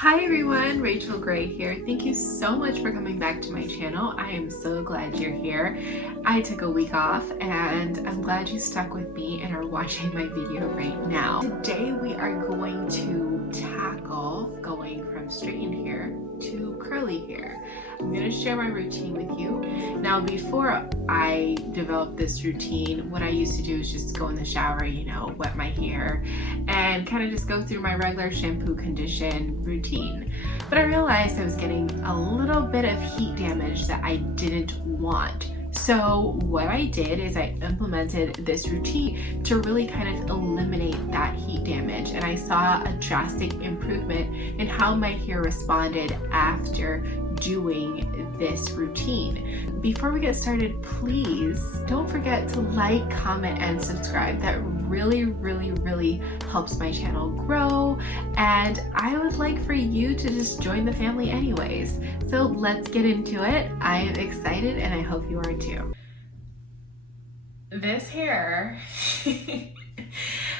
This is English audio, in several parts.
Hi everyone, Rachel Gray here. Thank you so much for coming back to my channel. I am so glad you're here. I took a week off and I'm glad you stuck with me and are watching my video right now. Today we are going to tackle going from straightened hair to curly hair. I'm going to share my routine with you. Now before I developed this routine, what I used to do is just go in the shower, wet my hair and kind of just go through my regular shampoo, condition routine. But I realized I was getting a little bit of heat damage that I didn't want. So what I did is I implemented this routine to really kind of eliminate that heat damage, and I saw a drastic improvement in how my hair responded after doing this routine. Before we get started, please don't forget to like, comment, and subscribe. That really helps my channel grow, and I would like for you to just join the family anyways. So let's get into it. I am excited and I hope you are too. This hair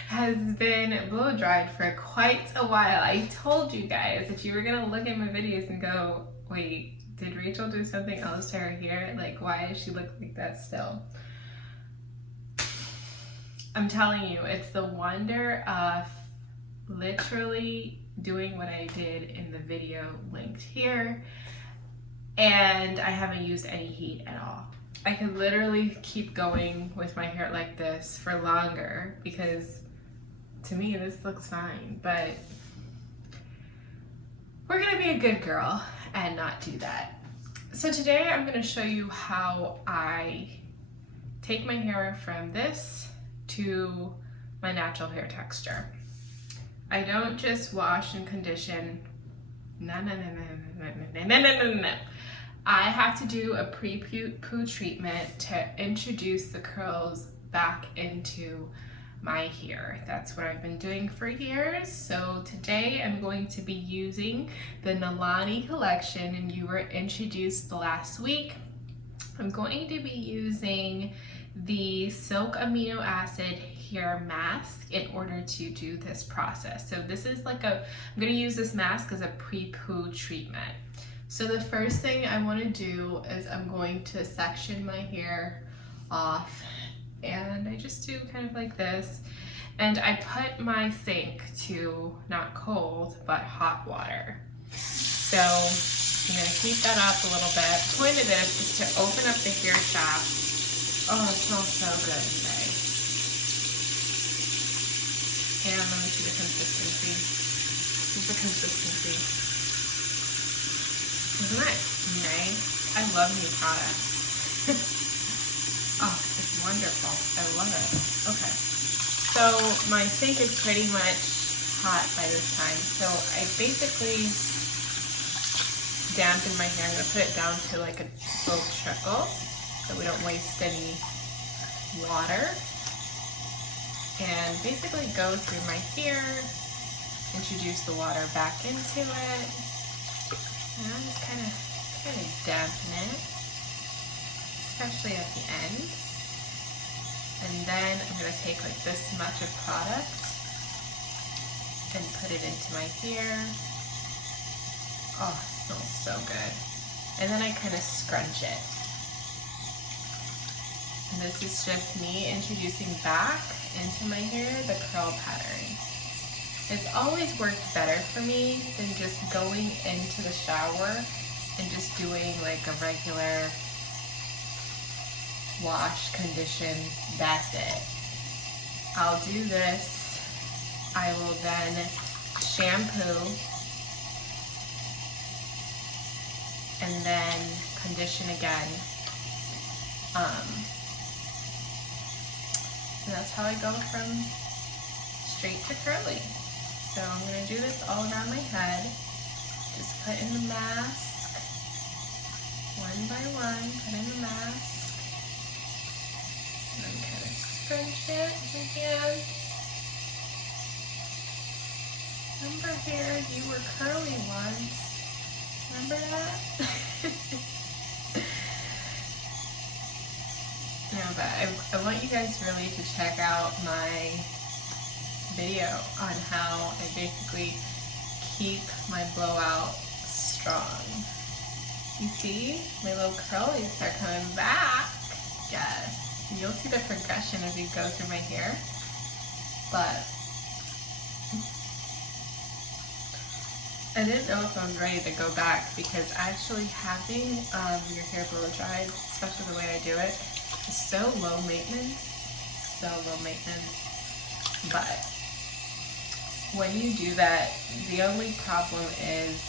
has been blow dried for quite a while. I told you guys if you were gonna look at my videos and go, wait, did Rachel do something else to her hair? Like, why does she look like that still? I'm telling you, it's the wonder of literally doing what I did in the video linked here, and I haven't used any heat at all. I could literally keep going with my hair like this for longer because to me this looks fine, but we're gonna be a good girl and not do that. So today I'm gonna show you how I take my hair from this to my natural hair texture. I don't just wash and condition. No. I have to do a pre-poo treatment to introduce the curls back into my hair. That's what I've been doing for years. So today I'm going to be using the Nalani collection, and you were introduced last week. I'm going to be using the Silk Amino Acid Hair Mask in order to do this process. So this is I'm going to use this mask as a pre-poo treatment. So the first thing I want to do is I'm going to section my hair off, and I just do kind of like this, and I put my sink to not cold but hot water. So I'm going to heat that up a little bit. The point of this is to open up the hair shaft. Oh, it smells so good today. And let me see the consistency. This is the consistency. Isn't that nice? I love new products. Oh, it's wonderful. I love it. Okay. So my sink is pretty much hot by this time. So I basically dampen my hair. I'm going to put it down to like a slow trickle so we don't waste any water. And basically go through my hair, introduce the water back into it. And I'm just kind of dampen it, especially at the end. And then I'm going to take like this much of product and put it into my hair. Oh, it smells so good. And then I kind of scrunch it. And this is just me introducing back into my hair the curl pattern. It's always worked better for me than just going into the shower and just doing like a regular wash, condition, that's it. I'll do this. I will then shampoo and then condition again. And that's how I go from straight to curly. So I'm going to do this all around my head. Just put in the mask, one by one, put in the mask, and then kind of scrunch it again. Remember hair, you were curly once. Remember that? No, but I want you guys really to check out my video on how I basically keep my blowout strong. You see, my little curlies are coming back. Yes, you'll see the progression as you go through my hair. But I didn't know if I was ready to go back, because actually having your hair blow dried, especially the way I do it, is so low maintenance. So low maintenance. But when you do that, the only problem is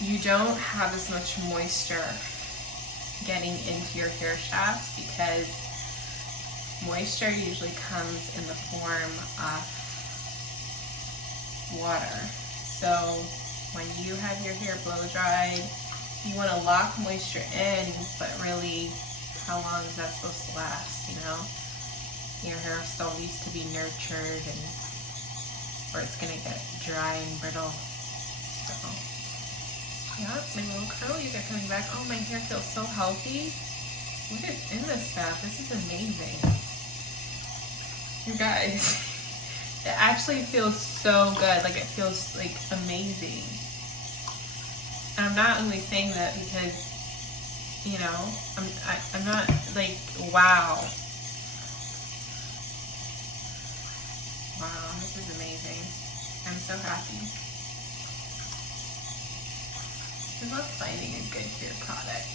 you don't have as much moisture getting into your hair shaft, because moisture usually comes in the form of water. So when you have your hair blow dried, you want to lock moisture in, but really, how long is that supposed to last, you know? Your hair still needs to be nurtured, and or it's gonna get dry and brittle. So yeah, my little curlies are coming back. Oh, my hair feels so healthy. Look at in this stuff. This is amazing. You guys, it actually feels so good. Like, it feels like amazing. And I'm not only saying that because, you know, I'm not like, wow. Wow, this is amazing. I'm so happy. I love finding a good hair product.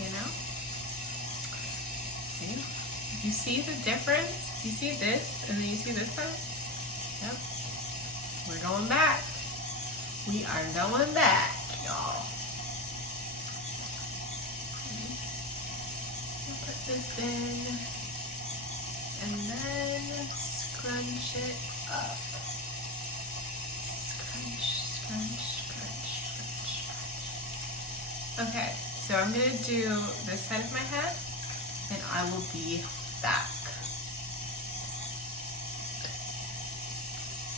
You know? See? You see the difference? You see this, and then you see this one? Yep. We're going back. We are going back, y'all. I'll put this in. And then scrunch it up. Scrunch, scrunch, scrunch, scrunch, scrunch. Okay, so I'm going to do this side of my head, and I will be back.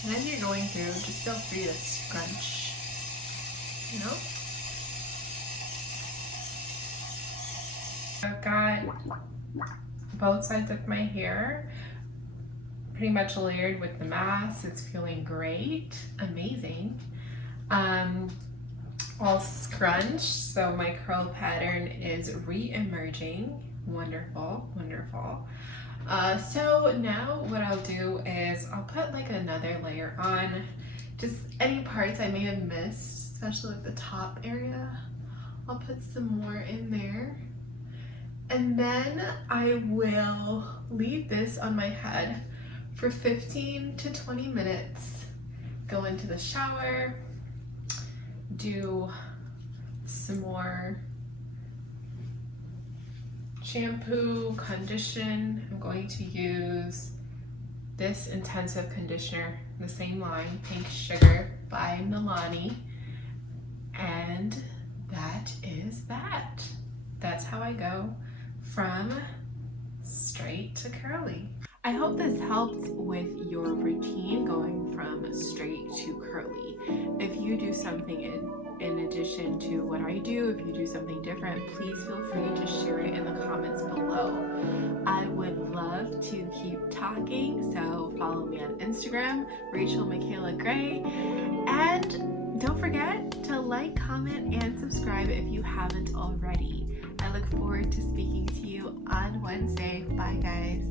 And as you're going through, just feel free to scrunch, you know? I've got both sides of my hair pretty much layered with the mask. It's feeling great, amazing. All scrunched, so my curl pattern is re-emerging. Wonderful, wonderful. So now what I'll do is I'll put like another layer on, just any parts I may have missed, especially like the top area. I'll put some more in there. And then I will leave this on my head for 15 to 20 minutes. Go into the shower, do some more shampoo, condition. I'm going to use this intensive conditioner, the same line, Pink Sugar by Nalani. And that is that. That's how I go from straight to curly. I hope this helped with your routine going from straight to curly. If you do something in addition to what I do, if you do something different, please feel free to share it in the comments below. I would love to keep talking, so follow me on Instagram, Rachel Michaela Gray, and don't forget to like, comment, and subscribe if you haven't already. I look forward to speaking to you on Wednesday. Bye, guys.